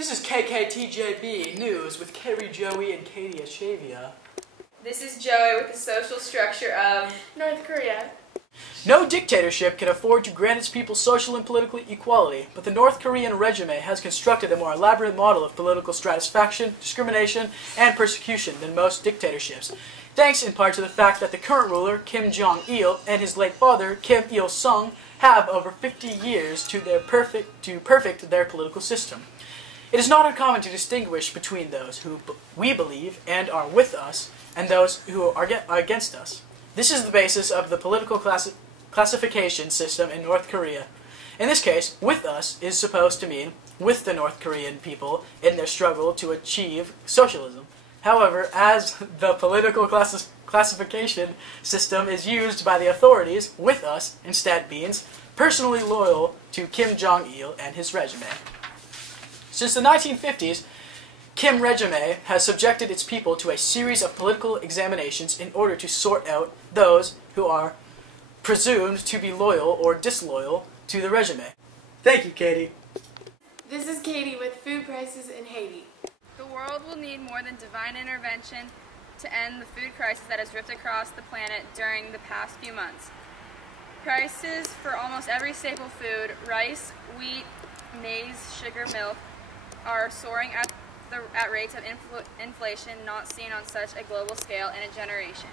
This is Kktjb News with Kerry, Joey, and Kktjb. This is Joey with the social structure of North Korea. No dictatorship can afford to grant its people social and political equality, but the North Korean regime has constructed a more elaborate model of political stratisfaction, discrimination, and persecution than most dictatorships, thanks in part to the fact that the current ruler, Kim Jong-il, and his late father, Kim Il-sung, have over 50 years to perfect their political system. It is not uncommon to distinguish between those who we believe and are with us, and those who are against us. This is the basis of the political classification system in North Korea. In this case, with us is supposed to mean with the North Korean people in their struggle to achieve socialism. However, as the political classification system is used by the authorities, with us instead means personally loyal to Kim Jong-il and his regime. Since the 1950s, Kim regime has subjected its people to a series of political examinations in order to sort out those who are presumed to be loyal or disloyal to the regime. Thank you, Katie. This is Katie with food prices in Haiti. the world will need more than divine intervention to end the food crisis that has ripped across the planet during the past few months. Prices for almost every staple food, rice, wheat, maize, sugar, milk, are soaring at rates of inflation not seen on such a global scale in a generation,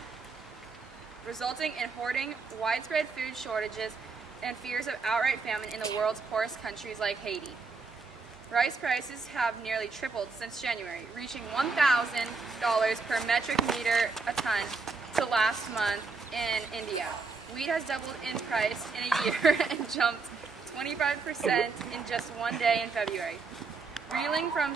resulting in hoarding, widespread food shortages, and fears of outright famine in the world's poorest countries like Haiti. Rice prices have nearly tripled since January, reaching $1,000 per metric meter a ton to last month in India. Wheat has doubled in price in a year and jumped 25% in just one day in February. Reeling from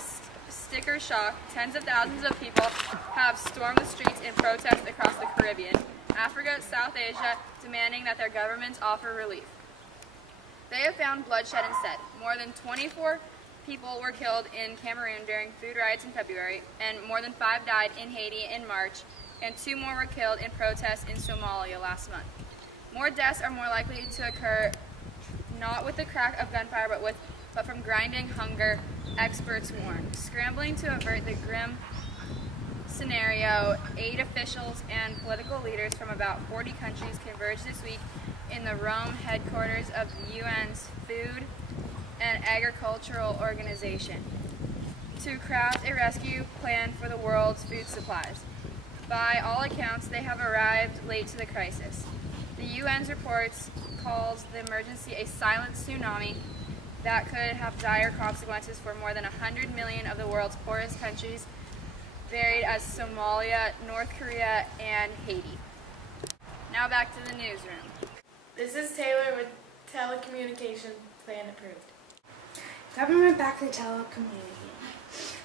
sticker shock, tens of thousands of people have stormed the streets in protest across the Caribbean, Africa, South Asia, demanding that their governments offer relief. They have found bloodshed instead. More than 24 people were killed in Cameroon during food riots in February, and more than 5 died in Haiti in March, and 2 more were killed in protests in Somalia last month. More deaths are more likely to occur not with the crack of gunfire, but from grinding hunger, experts warn. Scrambling to avert the grim scenario, aid officials and political leaders from about 40 countries converged this week in the Rome headquarters of the UN's Food and Agricultural Organization to craft a rescue plan for the world's food supplies. By all accounts, they have arrived late to the crisis. The UN's reports calls the emergency a silent tsunami that could have dire consequences for more than 100 million of the world's poorest countries, varied as Somalia, North Korea, and Haiti. Now back to the newsroom. This is Taylor with telecommunication plan approved. Government back to telecommunity.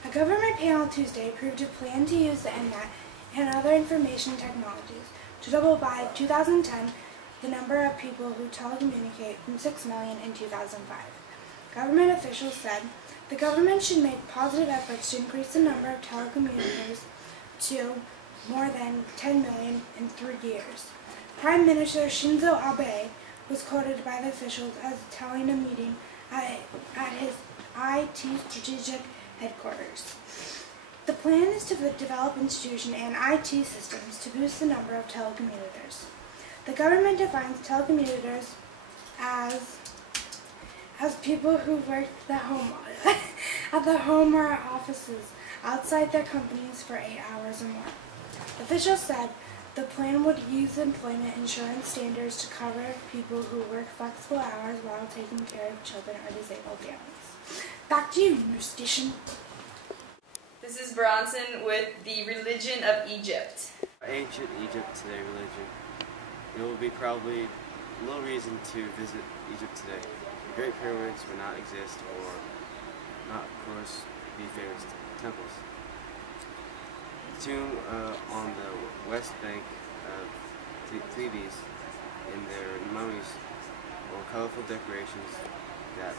A government panel Tuesday approved a plan to use the internet and other information technologies to double by 2010 the number of people who telecommunicate from 6 million in 2005. Government officials said the government should make positive efforts to increase the number of telecommunicators to more than 10 million in 3 years. Prime Minister Shinzo Abe was quoted by the officials as telling a meeting at his IT strategic headquarters. The plan is to develop institution and IT systems to boost the number of telecommunicators. The government defines telecommunicators as people who work at the home or offices outside their companies for 8 hours or more. Officials said the plan would use employment insurance standards to cover people who work flexible hours while taking care of children or disabled families. Back to you, news station. This is Bronson with the religion of Egypt. Ancient Egypt today religion. It will be probably little reason to visit Egypt today. The Great Pyramids would not exist or not, of course, be famous temples. The tomb on the west bank of Thebes and their mummies or colorful decorations that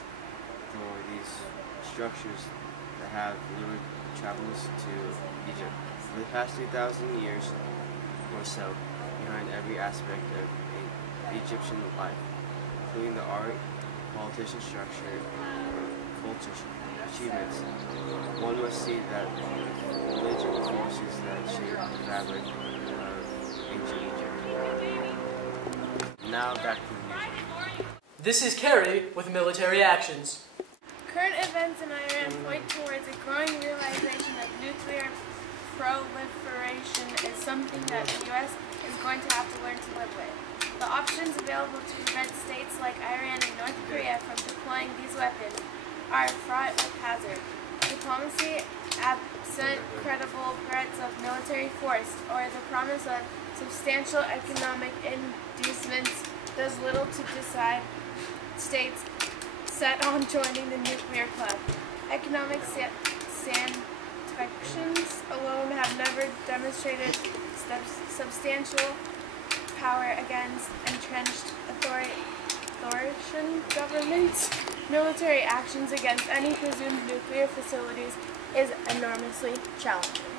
for these structures that have lured travelers to Egypt. For the past 2,000 years or so, behind every aspect of Egyptian life, including the art, politician structure, and culture achievements. One must see that religion forces that shape the fabric of ancient Egypt. Now back to the news. This is Carrie with military actions. Current events in Iran point towards a growing realization that nuclear proliferation is something that the U.S. is going to have to learn to live with. The options available to prevent states like Iran and North Korea from deploying these weapons are fraught with hazard. Diplomacy, absent credible threats of military force, or the promise of substantial economic inducements does little to decide states set on joining the nuclear club. Economic sanctions alone have never demonstrated substantial power against entrenched authoritarian governments. Military actions against any presumed nuclear facilities is enormously challenging.